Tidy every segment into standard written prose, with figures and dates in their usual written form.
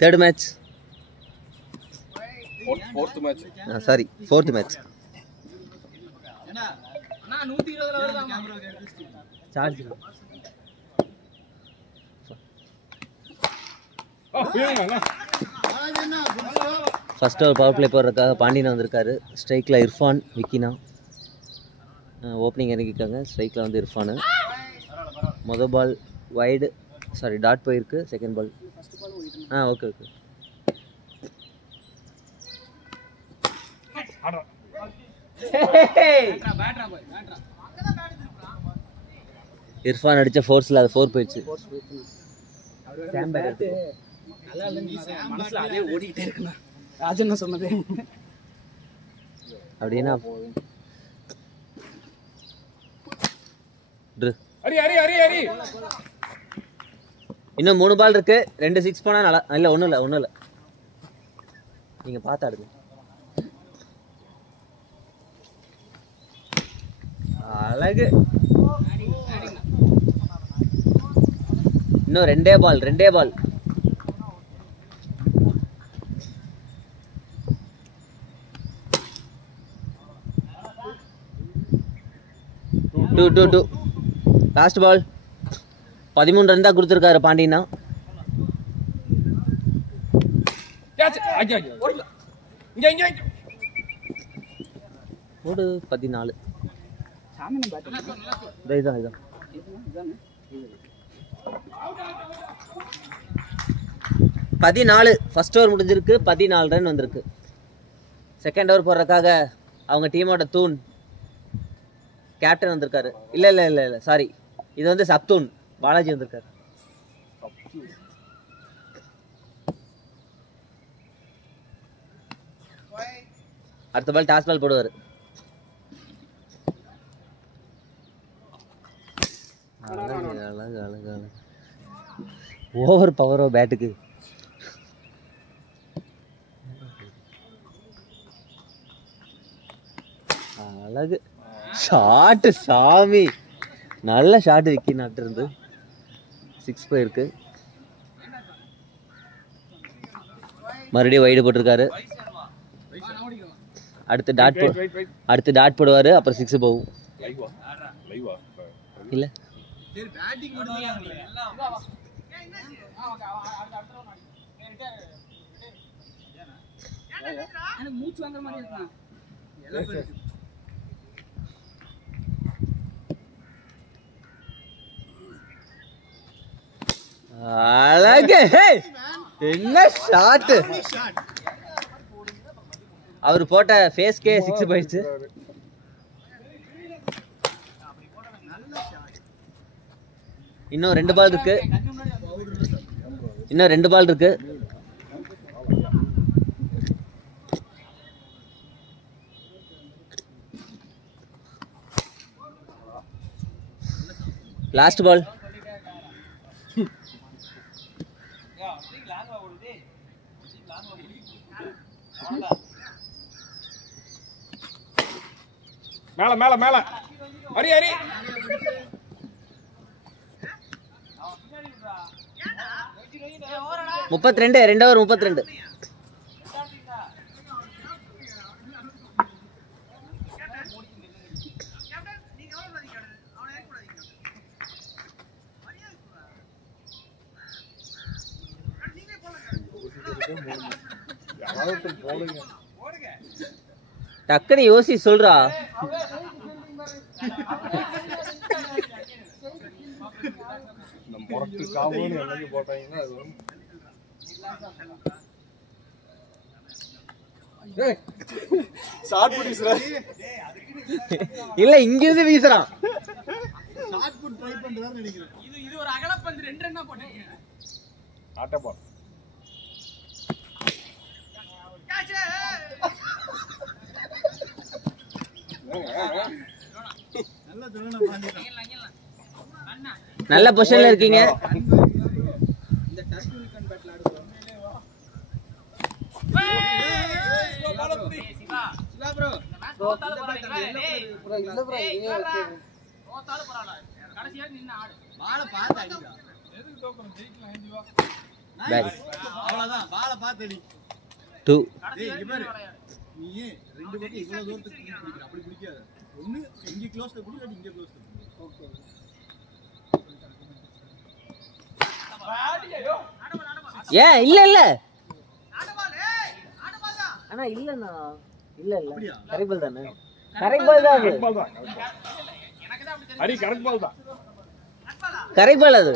Third match. Fourth match. Sorry, fourth match. Charge. First over power play போடுறதுக்காக பாண்டியன் வந்திருக்காரு. ஸ்ட்ரைக்கில் Irfan, விக்கினா opening இறங்கியிருக்காங்க. ஸ்ட்ரைக்கில் வந்து இர்ஃபானு. மொதல் பால் வைடு, சாரி டாட் போயிருக்கு. Second ball okay okay. Irfan அடித்த ஃபோர்ஸில் அது 4 போயிடுச்சு. அப்படின்னா இன்னும் 3 பால் இருக்கு. 2 6 போனா நல்லா. இல்லை ஒன்றும் இல்லை நீங்கள் பார்த்து ஆடுங்க. அழகு. இன்னும் 2 ball. Two last ball. 13 run தான் கொடுத்துருக்காரு பாண்டியனா. ஓடு 14. இதான் 14. ஃபர்ஸ்ட் ஓவர் முடிஞ்சிருக்கு. 14 ரன் வந்திருக்கு. செகண்ட் ஓவர் போடுறதுக்காக அவங்க டீமோட தூண் கேப்டன் வந்திருக்காரு. இல்லை சாரி, இது வந்து சப்தூன் பாலாஜி வந்திருக்காரு. அடுத்த பால் டாஸ் பால் போடுவார். அழகு. ஓவர் பவரோ பேட்டுக்கு. அழகு ஷாட்டு சாமி. நல்ல ஷாட் விக்கி நாட்டு இருந்து 6 போயிருக்கு. மறுபடியும் வைடு போட்டிருக்காரு. அடுத்து டாட் போடுவாரு. அப்புறம் 6 போகும். இல்ல அழகு. என்ன ஷாட். அவர் போட்ட ஃபேஸ்க்கே 6 போயிடுச்சு. இன்னும் 2 பால் இருக்கு. Last ball. மேல ஹரி 32. 2 ஓவர் 32. டக்குனு யோசி சொல்றா. இல்ல இங்கிருந்து வீசுறான். இது ஒரு அகலப்பந்து 2 ரன்னா போட்டீங்க. ஆட்டப்பா நல்ல பொசிஷன்ல இருக்கீங்க. இந்த டச் யூனிகான் பேட்ல ஆடுறோம். சிவா ப்ரோ தோத்தால போறாங்க. இல்ல ப்ரோ தோத்தால போறாங்க. கடைசியா நின்னு ஆடு. பால பாத்து அடிடா. எதுக்கு தோக்கணும்? ஜெயிக்கலாம். ஏஞ்சி வா. அவ்வளவுதான் பாலை பார்த்தடி 2 டேய் இங்க பாரு நீ ரெண்டு பக்கம் இவ்வளவு தூரத்துக்கு பிடிக்கிற அப்படி பிடிக்காத ஒண்ணு இங்க க்ளோஸ்ல பிடி இல்ல இங்க க்ளோஸ்ல பிடி ஓகே ஏன் இல்ல இல்ல அண்ணா இல்லண்ணா இல்ல இல்ல கரெக்ட் பால் தானே கரெக்ட் பால் தான் அது பால் தான் ஹரி கரெக்ட் பால் தான் கரெக்ட் பால் அது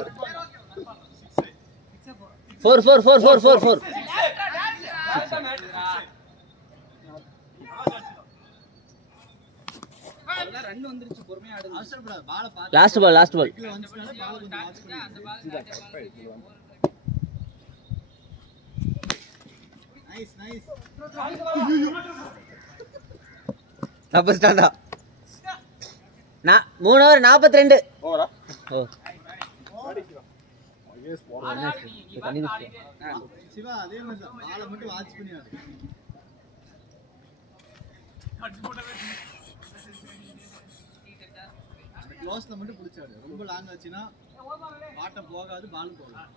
4 4 4 4 4 4 ரன் வந்துருச்சு பொறுமையா ஆடுங்க அவசரப்படாத பாலை பாத்து லாஸ்ட் பால் வந்துச்சுனால பாலை கொஞ்சம் வாட்ச் பண்ணி நைஸ் தப்பு ஸ்டாண்டா நான் 3 ஓவர் 42 ஓவரா ஓ சிவா அதே மாதிரி தான் பாலை மட்டும் வாட்ச் பண்ணி ஆடு க்ளோஸ்ல மட்டும் பிடிச்சாடு ரொம்ப லாங் ஆச்சுன்னா பாட்டம் போகாது பாலும் போகாது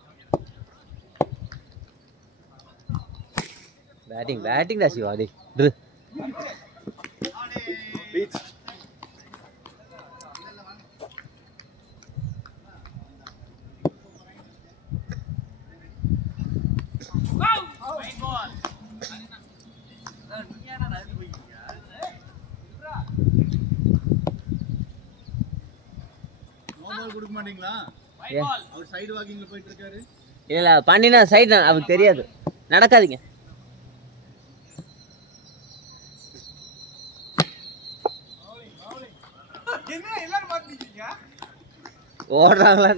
பேட்டிங் டா சிவா டேய் பீச் நோபால் கொடுக்க மாட்டீங்களா அவர் சைடு வாக்கிங்ல போயிட்டு இருக்காரு இல்ல பண்ணினா சைடு தான் அவருக்கு தெரியாது நடக்காதீங்க என்ன எல்லாரும் மாட்டிட்டீங்க ஓடுறாங்களா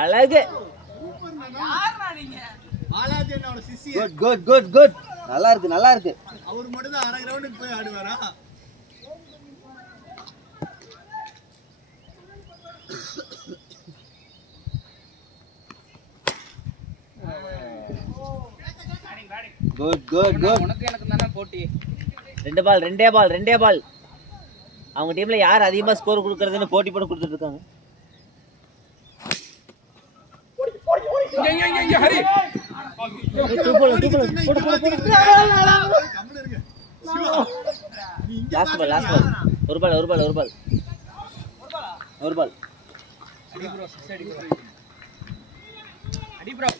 அழகு பாலாஜி என்னோட சிசிய குட் குட் குட் குட் நல்லா இருக்கு அவர் மட்டும் தான் அரை கிரவுண்டுக்கு போய் ஆடுவாரா குட் குட் குட் உனக்கு எனக்கு தானே போட்டி ரெண்டே பால் அவங்க டீம்ல யார் அதிகமா ஸ்கோர் கொடுக்கறதுன்னு போட்டி போட்டு கொடுத்துட்டு இருக்காங்க இங்க ஹரி லாஸ்ட் பால் ஒரு பால் அடி ப்ரோ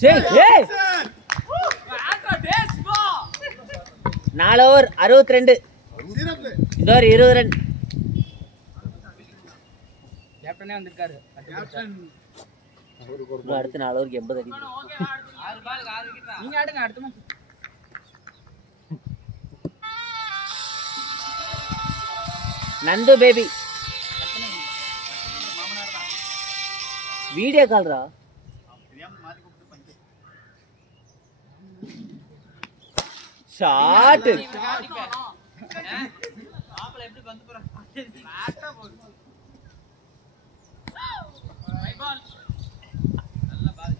சரி ஏய் 4 ஓவர் 62 சிறப்பு இந்த ஓவர் 20 ரன் கேப்டனே வந்திருக்காரு கேப்டன் அடுத்த 4 ஓவருக்கு 80 அடி 6 பால் 6 விக்கெட் நீங்க ஆடுங்க அடுத்த மேட்ச் நந்து பேபி வீடியோ கால்ரா ஷாட் ஆப்பல எப்படி பந்து போற நல்ல பால்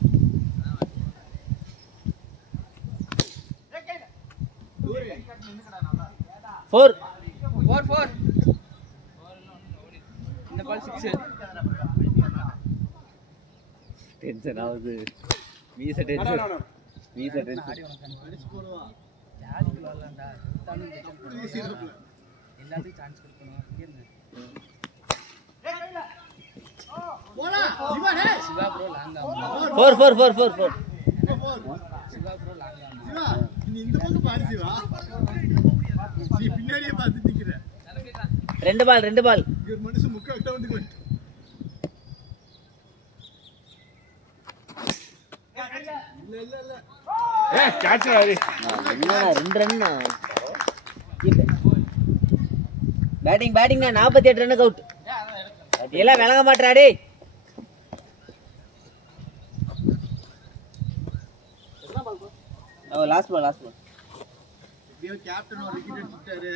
4 இந்த பால் 6 டென்ஷன் ஆகுது வீச டென்ஷன் அடிச்சு போடுவா யாருக்கு வரலடா தானும் எல்லாத்துக்கும் சான்ஸ் கொடுக்கணும் போடா சிவா ஹே சிவா ப்ரோ லாங்கா 4 சிவா ப்ரோ லாங்கா சிவா நீ இந்த பக்கம் பாரு சிவா நீ பின்னாடியே பார்த்து நிக்கிற ரெண்டு பால் இவர் மனுஷன் முக்க கிரவுண்டுக்கு வந்து இல்ல ஏ கேட்ச் ஹரி என்னடா 2 ரன்னா பேட்டிங் 48 ரன்னுக்கு அவுட் எல்லாம் விளங்க மாட்டா டேய் லாஸ்ட் பால் எப்படியோ கேப்டன் ஒரு விக்கெட் எடுத்துட்டாரு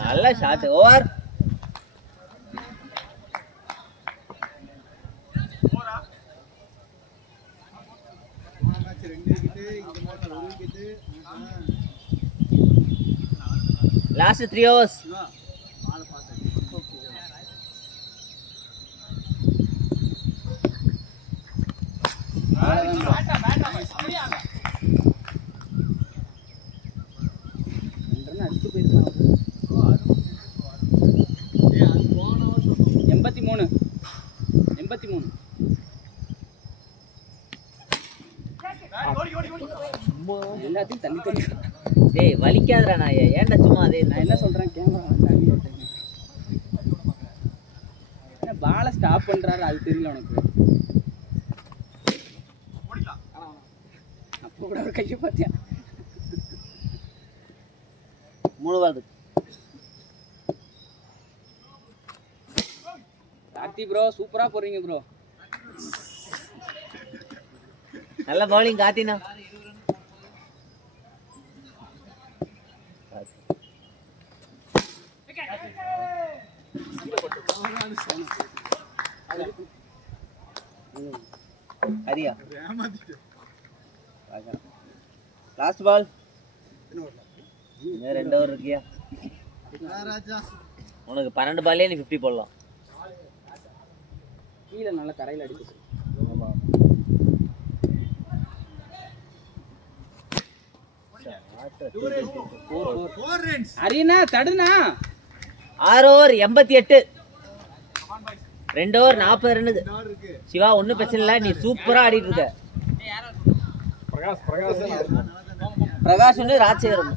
நல்ல ஷாட் ஓவர் 2 விக்கெட் இந்த match 1 wicket. Last 3 hours. Siva ஆள பாத்து. ஓகே. அடிச்சு போயிருக்கான். 83 எல்லாத்தையும் தள்ளி தள்ளி. டேய் வலிக்காதடா நாயே, ஏன்டா சும்மா அதே. நான் என்ன சொல்றேன், கேமரா சாமி ஓட்டுங்க. என்ன பாலை ஸ்டாப் பண்றாரு அது தெரியல உனக்கு. அப்போ கூட ஒரு கையை பார்த்தியா? 3 பால் இருக்கு. கார்த்தி ப்ரோ சூப்பரா போறீங்க ப்ரோ. நல்ல பவுலிங் காத்தினா. ஹரியா லாஸ்ட் பால். இன்னும் 2 ஓவர் இருக்கியா? உனக்கு 12 பால்லே நீ 50 போடலாம். கீழே நல்ல கரையில் அடிச்சு. அரியனா தடுனா. 6 ஓவர் 88. 2 ஓவர் 40 ரன்னுக்கு. சிவா ஒன்றும் பிரச்சனை இல்லை, நீ சூப்பரா ஆடிட்டு இருக்க. பிரகாஷ் ஒன்று ராஜசேகரம்.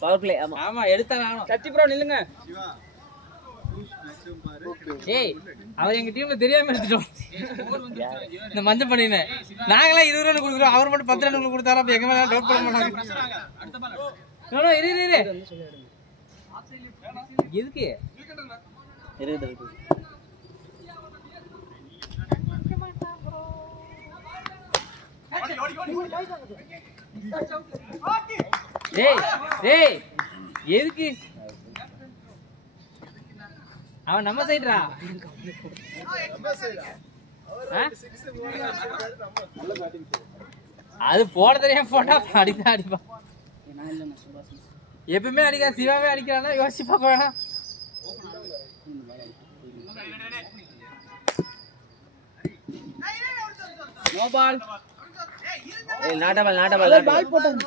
Power play. ஆமா ஆமா எடுத்தாங்க. சச்சி ப்ரோ நில்லுங்க. ஏய் அவர் எங்க டீம்ல தெரியாம எடுத்துட்டோம். இந்த மஞ்சள் பண்ணினே நாங்களாம் 20 ரன் கொடுக்குறோம், அவர் மட்டும் 10 ரன் கொடுத்தாலும் அப்ப எங்க மேல டவுட் பண்ண மாட்டாங்க. இரு எதுக்கு இருக்குது. டேய் எதுக்கு அவன் நம்ம சைடுடா. அது போட தெரியாம போட்டா அடிதான் அடிப்பான். எப்பவுமே அடிக்கா, சிவாவே அடிக்கிறானா யோசிச்சு பார்க்க வேணாம். No ball. நாட்டபால் பால் போட்டாங்க.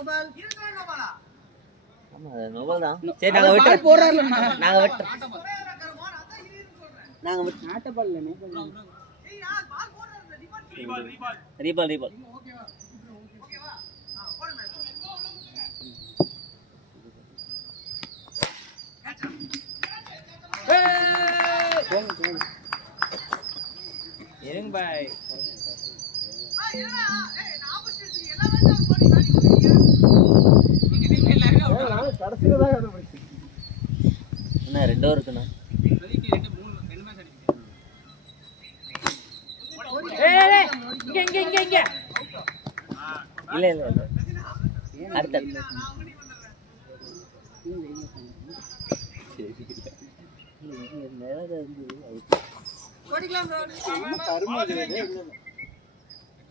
ஆமா நோ பால் தான். சரி நாங்க விட்டு போறாருல. நாங்க விட்டு நாட்ட பால் இல்ல, நோ பால். ரீபால். இருங்க பாய். என்ன 2 ஓவர் இருக்குண்ணா. இங்க இல்ல அடுத்த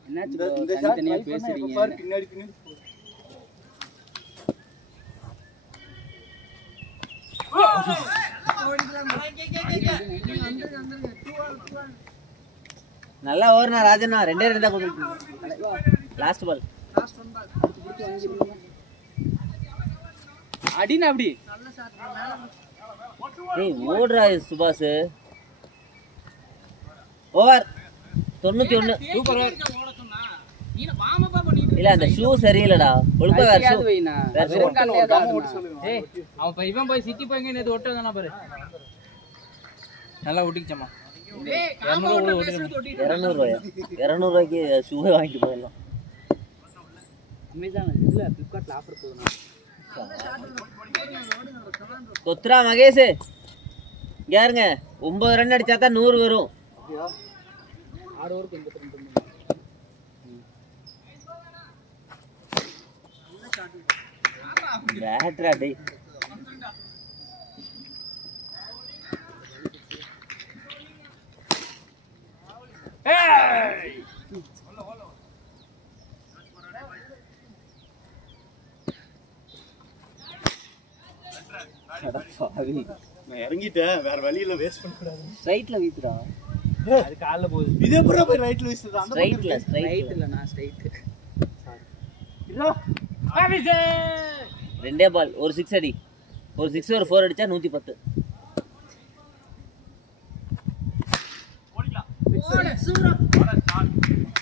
என்னாச்சு ப்ரோ, தனித்தனியா பேசுறீங்க? பின்னாடி நல்லா ஓவர்னா ராஜண்ணா. 2 2 தான் கொடுத்துருக்கீங்க. Last ball. அடினா அப்படி. ஏய் ஓடுறா சுபாஷ். ஓவர் 91. Super over. இல்ல அந்த ஷூ சரியில்லடா. ஒழுங்கா வேற ஷூ. வேற ஷூ. ஏய் அவன் போய் இவன் போய் சிட்டி போய்ங்க நேத்து ஒட்ட வந்தானா பாரு. நல்லா ஒட்டிச்சமா. 200 ரூபாய்க்கு ஷூவே வாங்கிட்டு போயிடலாம். அமேசான் இதுல ஃபிளிப்கார்ட்ல ஆஃபர் போகுதுனா. கொத்ரா மகேஷ் யாருங்க 9 ரன் அடிச்சா தான் 100 வரும். 6 ஓவருக்கு 82 ரன். பேட்ரா டேய். நான் இறங்கிட்டேன், வேற வழியில வேஸ்ட் பண்ண கூடாது. ஸ்ட்ரைட்ல வீசுடா. அது கால்ல போகுது. இதே புறா போய் ரைட்ல வீசுது. அந்த ஸ்ட்ரைட்ல ரைட் இல்ல நான் ஸ்ட்ரைட். ரெண்டே பால், ஒரு 6 அடி. ஒரு 6 ஒரு 4 அடிச்சா 110.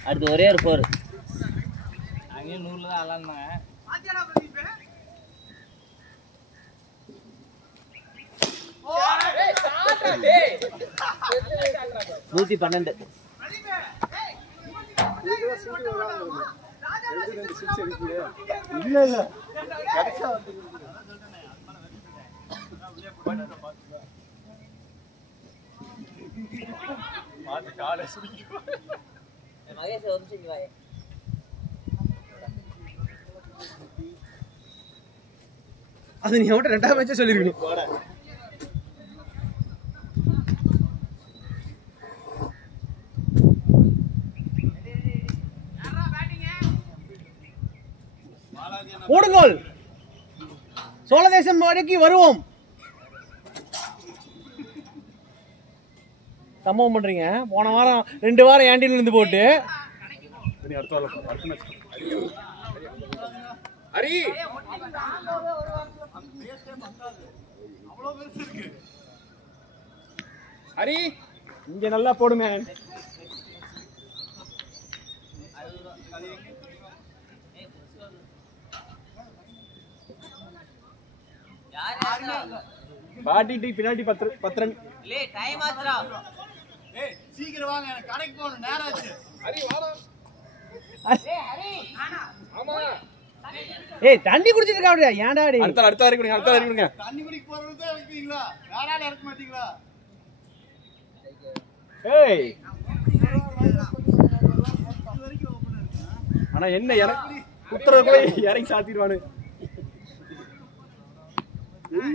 அடுத்து ஒரே ஒரு 4. அங்கேயும் 100ல தான் ஆளானாங்க. 112. இல்ல இல்ல கரெக்ட்டா பாத்து காலை சுடிக்கு. மகேஷ் ஒரு நிமிஷம் இங்க வாயே. அது நீ அவட்ட ரெண்டாவது மேட்சே சொல்லிருக்கணும். போடா. ஓடுங்கோல். சோழதேசம் வரைக்கும் வருவோம். சம்பவம் பண்றீங்க. போன வாரம் 2 வாரம் ஏண்டில இருந்து போட்டு நீ அடுத்த வாரம் அடுத்த மேட்ச் ஹரி ஹரி இங்க நல்லா போடுங்க. பாட்டி டீ பினால்டி 10 ரன். லே டைம் ஆச்சுடா. ஏய் சீக்கிரம் வாங்க, எனக்கு கடைக்கு போகணும், நேரம் ஆச்சு. ஹரி வாடா. ஆமா ஏய் தண்ணி குடிச்சிட்டு இருக்காடா. ஏன்டா டேய்? அடுத்த வரைக்கும் கொடுங்க, அடுத்த வரைக்கும் கொடுங்க. தண்ணி குடிக்க போறது தான் வைப்பீங்களா? வேற ஆள் இறக்க மாட்டீங்களா? ஏய் ஆனா என்ன எனக்கு குத்துறதுக்குள்ள இறங்கி சாத்திடுவானு.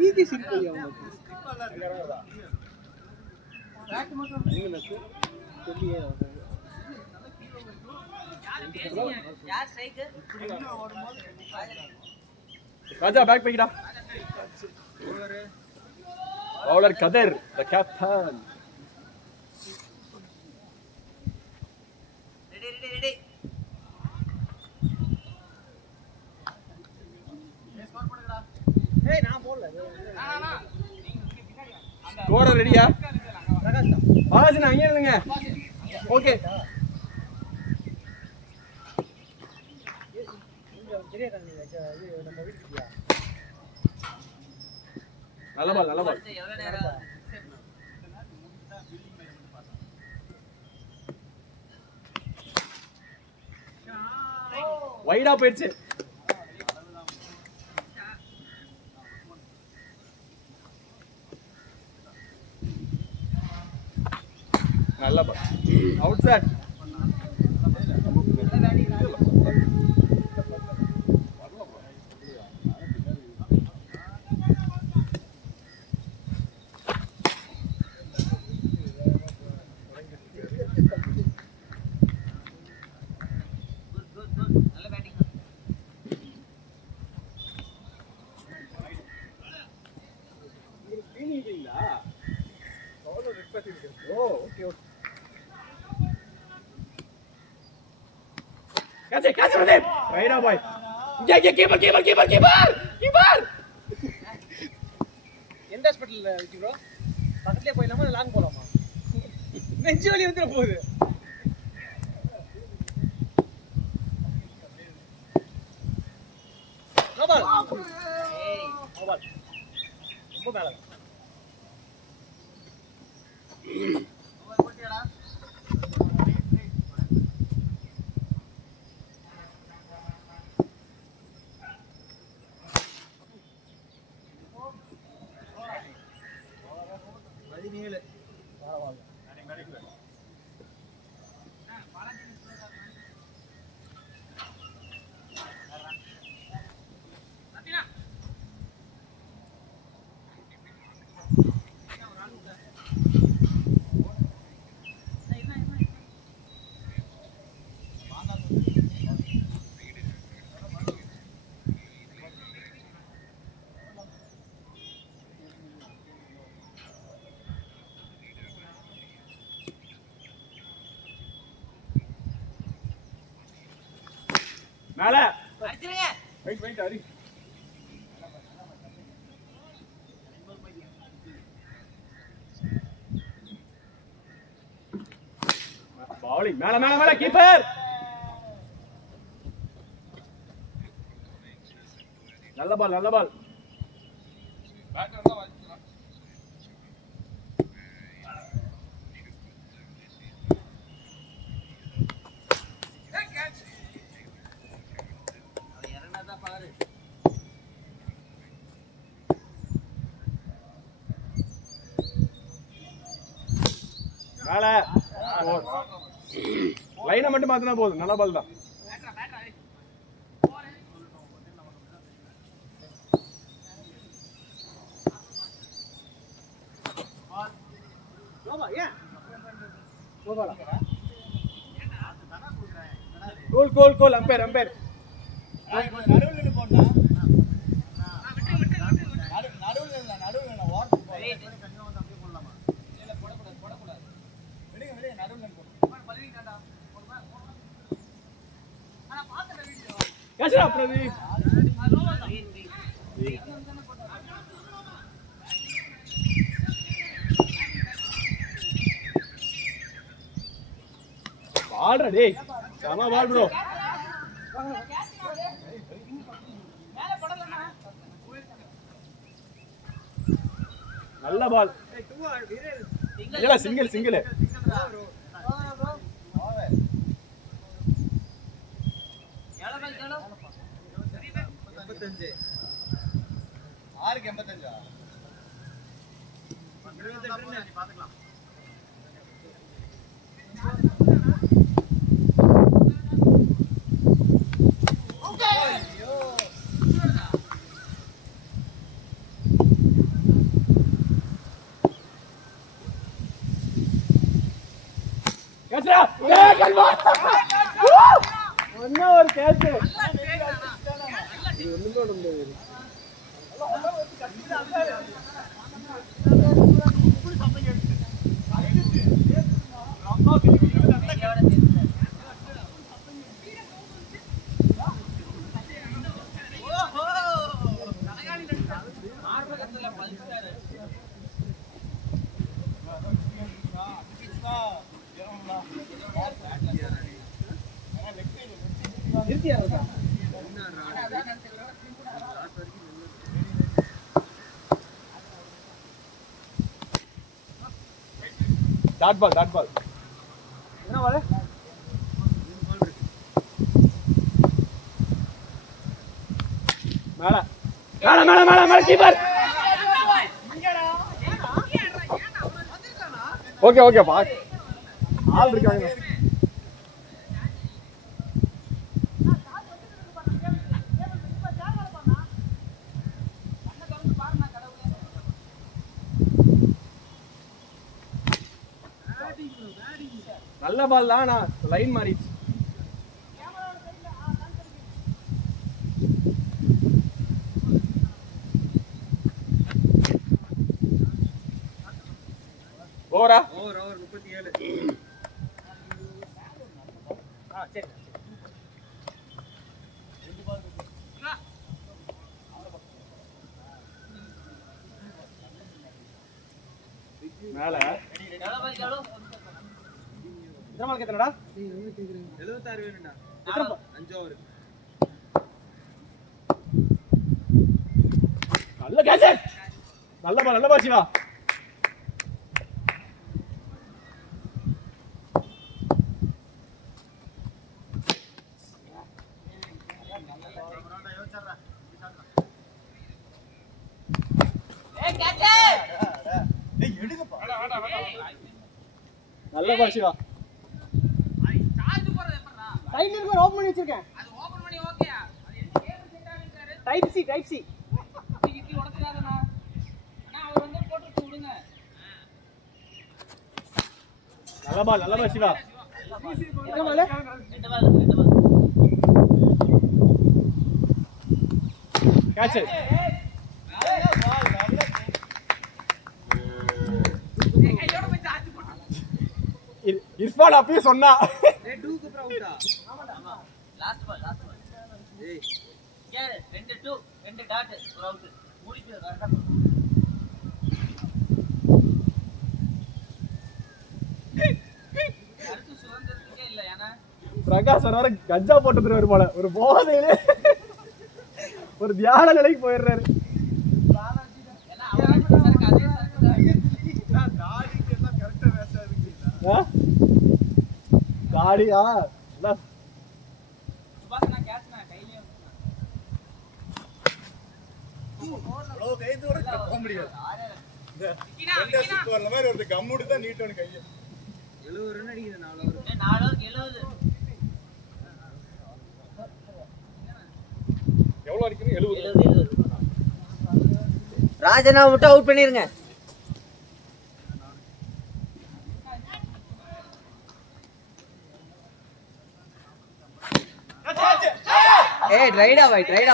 ஈஸி சிம்பிள் அவங்க. யார் ஸ்ட்ரைக்? ராஜா பேக் போய்டா. பவுலர் கதர் தி கேப்டன். ரெடி. ஏய் நான் போடல. ஸ்கோரர் ரெடியா? பாஸ் நான் அங்க இருங்க. ஓகே. நல்ல பால். எவ்வளவு நேரம்? வைடா போயிடுச்சு. நல்ல பால். Out sir. நல்ல batting. Catch Pradeep. Right boy. Keeper. எந்த ஹாஸ்பிடல்ல இருக்கு bro? பக்கத்துலயே போயிடலாமா இல்ல லாங் போலாமா? நெஞ்சு வலி வந்துற போகுது. No ball. ஏய் நோ பால். ரொம்ப மேல. மேல வெயிட் ஹரி பவுலிங் மேல மேல மேல கீப்பர் நல்ல பால் நல்ல பால் பேட்டர் தான் வாங்கிக்கலாம் மேல லைனை மட்டும் மாத்தினா போதும் நல்ல பால் தான் கோல் அம்பேர் நடுவில் நின்று போனா நடுவில் வாட்டர் அப்படியே போடலாமா இல்ல போடக்கூடாது விடுங்க நடுவில் நின்று கேஷா பிரதீப் பாடுறா டேய் சம பால் ப்ரோ நல்ல பால் இல்ல சிங்கிள் 85 6க்கு 85 பாத்துக்கலாம் கேட்சா ஏய் கல்வா ஒண்ணே ஒரு கேட்ச் இது ஒண்ணுமே ஓட முடியாது டாட் பால் என்ன பால் மேல கீப்பர் ஓகே பா ஆள் இருக்காங்க நல்ல பால் தான் நான் லைன் மாறிச்சு ஓவரா ஓவர் 37 சரி மேல எத்தனை மார்க் எத்தனைடா 76 வேணும்டா 5 ஓவர் நல்ல கேட்ச் நல்ல பால் சிவா நல்ல பால் சிவா டைம் இருக்கு ஓபன் பண்ணி வச்சிருக்கேன் அது ஓபன் பண்ணி ஓகே அது என்ன கேபிள் செட் ஆகிருக்காரு டைப் சி இக்கி உடைச்சாதனா انا அவர் வந்து போட்டு விடுங்க நல்ல பால் சிவா என்ன பால் ரெண்டு பால் கேட்ச் இர்ஃபான் அப்பயே சொன்னா டேய் 2 க்கு அப்புறம் அவுட்டா லாஸ்ட் பால் 2 2 2 டாட் ஒரு அவுட் மூடிட்டு கரெக்டா அடுத்து சுதந்திரத்துக்கே இல்ல ஏனா பிரகாஷ் வர கஞ்சா போட்டு வருவாரு ஒரு போதையில ஒரு தியான நிலைக்கு போயிடுறாரு. காடியா கம்முடு தான் நீட்டோன்னு கையை 70 ரன் அடிக்குது 4 ஓவர் 4 ஓவருக்கு 70 எவ்வளவு அடிக்கணும்? 70. 70 ராஜனா மட்டும் அவுட் பண்ணிருங்க. ஏய் ரைடா பாய் ரைடா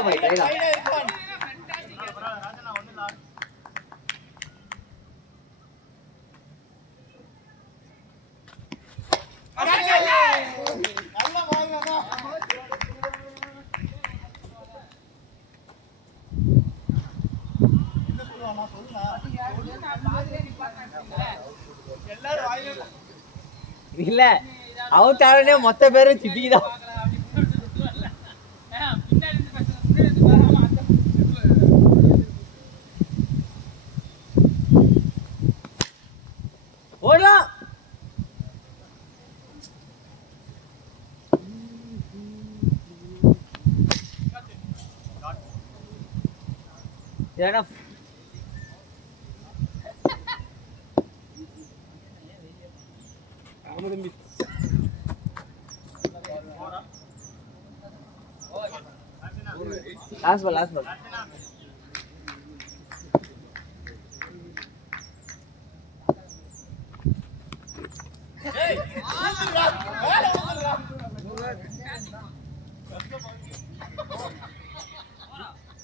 இல்ல அவுட் ஆனே மொத்த பேரும் சிப்பிதான். ஓடலாம் ஏன்னா லாஸ்ட் பால்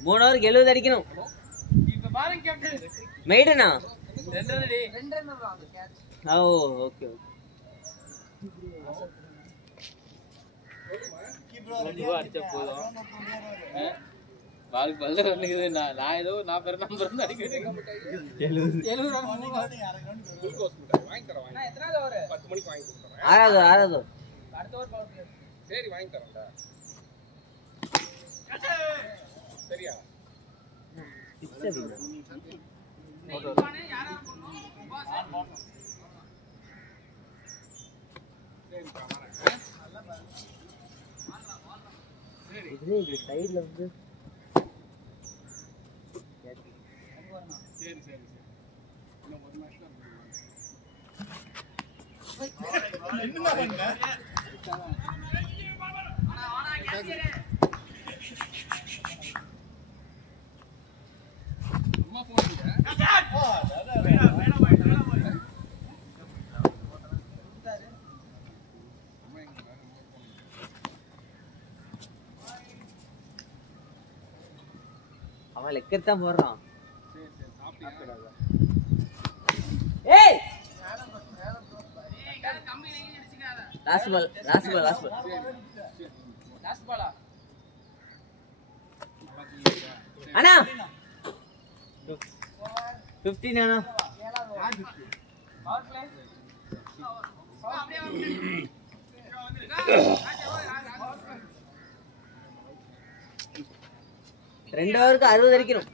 மூணு ஓவருக்கு 70 அடிக்கணும். மெய்டனா ஓ ஓகே அடிச்சா போதும். பால் பல்ல ரன்னுக்குது. நான் ஏதோ 40 நம்பர் இருந்து அடிக்கிறேன். 70 ரன் வாங்கி தரேன். எத்தனாவது ஓவர்? 10 மணிக்கு வாங்கி கொடுத்துறேன். ஆறாவது அடுத்த ஓவர் பவர் பிளே. சரி வாங்கி தரேன்டா. சரியா? சைடுல வந்து சரி சரி சரி இன்னும் ஒரு மேட்ச் தான் என்ன பண்ண சும்மா போடுங்க. அவன் லெக்கத்தான் போடுறான். சரி சரி சாப்பிட்டு ஏய் லாஸ்ட் பால் அண்ணா 15 அண்ணா பவர் பிளே. ரெண்டு ஓவருக்கு 60 அடிக்கணும்.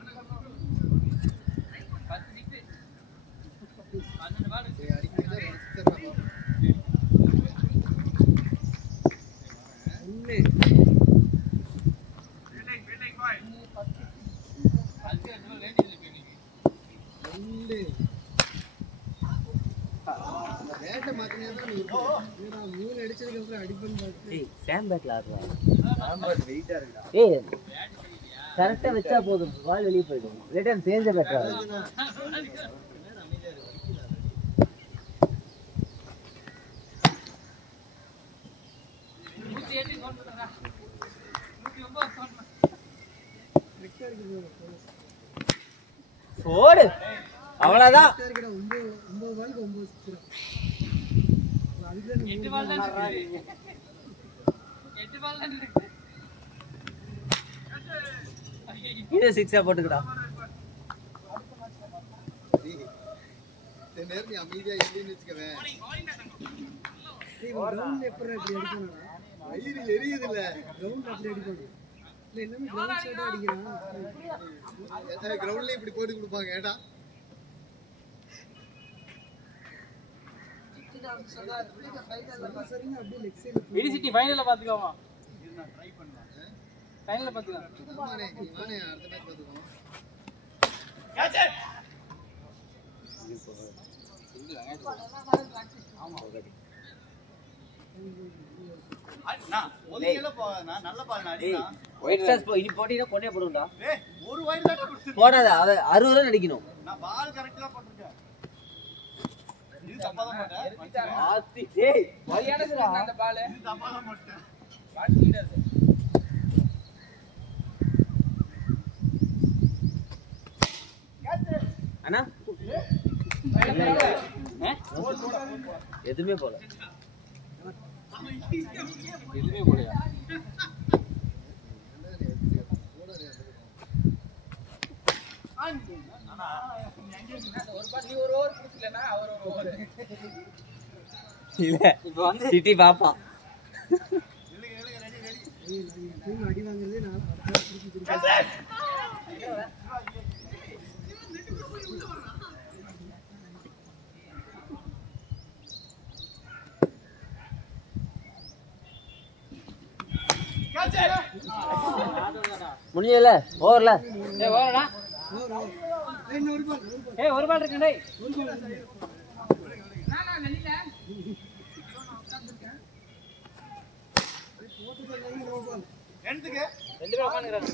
3 அடிச்சதுக்கு அப்புறம் அடிப்பன் ஏய் சாம் பேட்ல ஆடுறா. சாம்பார் வெயிட்டா இருக்குடா. ஏய் கரெக்டா வெச்சா போதும் பால் வெளிய போய்டும். ரிட்டர்ன் சேஞ்ச் பெட்டரா. ஓடு அவ்வளவுதான். 9 பாலுக்கு 9 சிக்ஸ். அதுக்கு 8 பால் தான் இருக்கு. இது 6 போட்டுக்கடா. நேரம் நீ அமைதியா இல்லைன்னு வச்சுக்கவே கிரவுண்ட்ல எப்பறம் இப்படி அடிக்கணும் வயிறு எரியுது இல்ல கிரவுண்ட்ல அப்படி அடிக்கணும் இல்ல எல்லாமே கிரவுண்ட் சைடா அடிக்கிறான் கிரவுண்ட்ல இப்படி போட்டு கொடுப்பாங்க ஏடா சரிங்க அப்படியே லெக் சைடுல விடி சிட்டி ஃபைனல்ல பாத்துக்கோமா. நான் ட்ரை பண்ணலாம் ஃபைனல்ல பாத்துக்கலாம். ஆமாண்ணே நீ வானே அடுத்த மேட்ச் பாத்துக்குவோம் எக்ஸஸ் போ. இனி போட்டினா கொன்னே போடுடா. ஒரு வயர் தான் கொடுத்து போடாத. அவ 60 ரன் அடிக்கணும். நான் பால் கரெக்ட்டா போட்டுட்டேன் இது தப்பா தான் போட்டேன் ஆத்தி டேய் சரியானதுடா அந்த பால். இது தப்பா தான் போட்டேன் பால் ஸ்பீடா அண்ணா எதுவுமே போல. எதுவுமே போலையா? ஒரு பால் நீ ஒரு ஓவர் புடிச்சலனா அவர் ஒரு ஓவர். இல்ல இப்போ வந்து சிட்டி பாப்பா. டீம் அடி வாங்குறதே நான் அடுத்த திருப்பி முடியல ஓவர்ல. ஏய் ஓவரடா. இன்னொரு பால் ஏய் ஒரு பால் இருக்கு டேய். எண்டுக்கு ரெண்டு பேர் உட்கார்ந்துறாங்க.